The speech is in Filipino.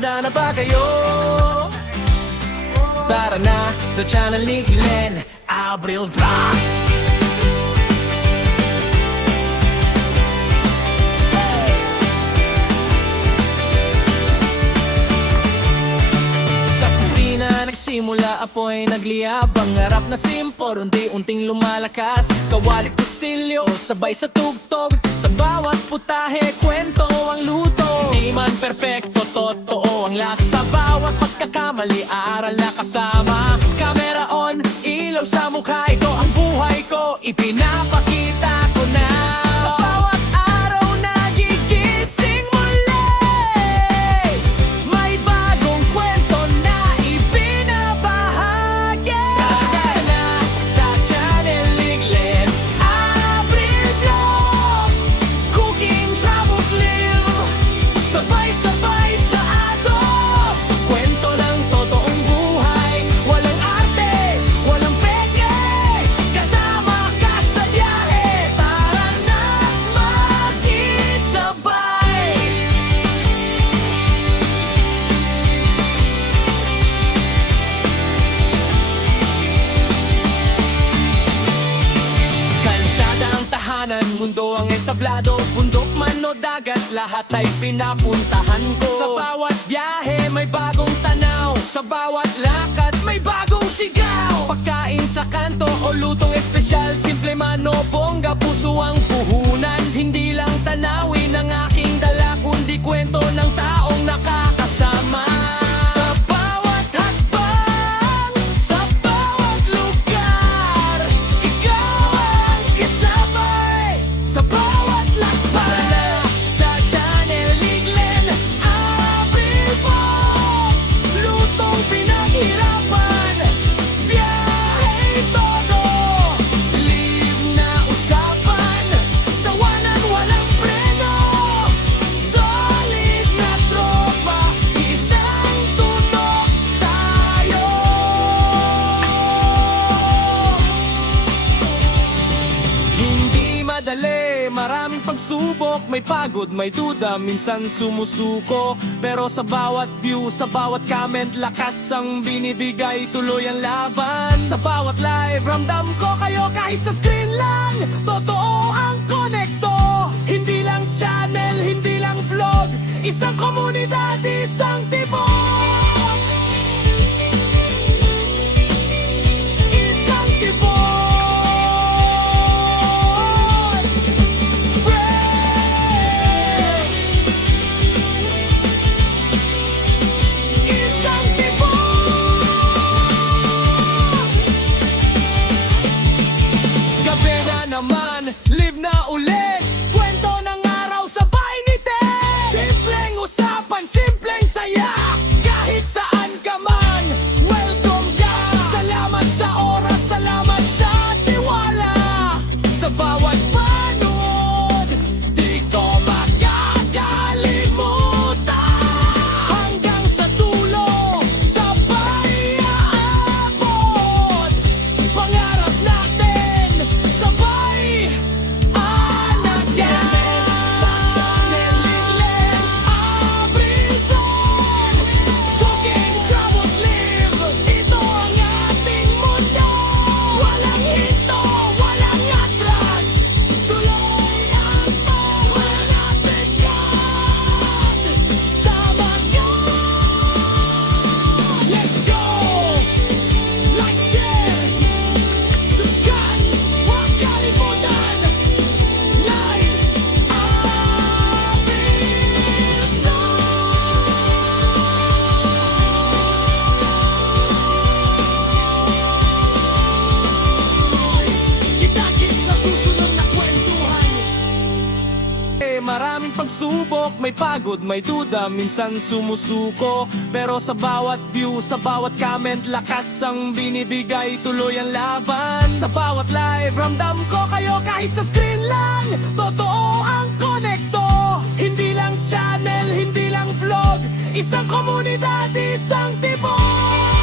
Handa na ba kayo? Tara na sa channel ni Glenn Abril Vlog. Sa kusina nagsimula apoy nagliyab. Ang harap na simpor unti-unting lumalakas. Kawalit kutsilyo sabay sa tugtog. Sa bawat putahe kwento ang luto. Di man perpekto, totoo ang lasa. Bawat pagkakamali, aral na kasama. Camera on, ilaw sa mukha. Ito ang buhay ko, ipinapakita ko na. Sa bawat araw nagigising muli. May bagong kwento na ibinabahagi. Tara na sa channel ni Glenn Abril Vlog. Cooking, travels, live. Sabay-sabay sa agos. Kwento ng totoong buhay. Walang arte, walang peke. Kasama ka sa biyahe. Tara na makisabay. Kalsada ang tahanan, mundo ang entablado. Bundok man o dagat, lahat ay pinapuntahan ko. Sa bawat biyahe may bagong tanaw. Sa bawat lakad may bagong sigaw. Pagkain sa kanto o lutong espesyal. Simple man o bongga, puso ang puhunan. Hindi lang tanawin ang aking dala, kundi kwento ng taong nakakasama. Sa bawat hakbang, sa bawat lugar, ikaw ang kasabay. Sa bawat lakbay na sa channel ni Glenn Abril Vlog. Lutong pinaghirapan, biyahe todo. Live na usapan, tawanan walang preno. Solid na tropa, isang tutok tayo. Hindi madali, maraming pagsubok. May pagod, may duda, minsan sumusuko. Pero sa bawat view, sa bawat comment, lakas ang binibigay, tuloy ang laban. Sa bawat live, ramdam ko kayo kahit sa screen lang. Totoo ang konekto. Hindi lang channel, hindi lang vlog. Isang komunidad, isang tibok. Isang tibok. Isang tibok. Gabi na naman, live na ulit. Kwento ng araw, sabay ngiti. Simpleng usapan, simpleng saya. Kahit saan ka man, welcome ka. Salamat sa oras, salamat sa tiwala. Sa bawat panood, di ko makakalimutan. Hanggang sa dulo, sabay aabot. Pangarap natin, sabay anagyan. Sa channel ni Glenn Abril Vlog. Cooking, travels, live. Ito ang ating mundo. Walang hinto, walang atras. Tuloy ang pagmalapit ka. Sama ka. Let's go! Like, share, subscribe. Huwag kalimutan. Like Abril Vlog. Kita-kits sa susunod na kwentuhan. Maraming pagsubok, may pagod, may duda, minsan sumusuko. Pero sa bawat view, sa bawat comment, lakas ang binibigay, tuloy ang laban. Sa bawat live, ramdam ko kayo kahit sa screen lang. Totoo ang konekto. Hindi lang channel, hindi lang vlog. Isang komunidad, isang tibok.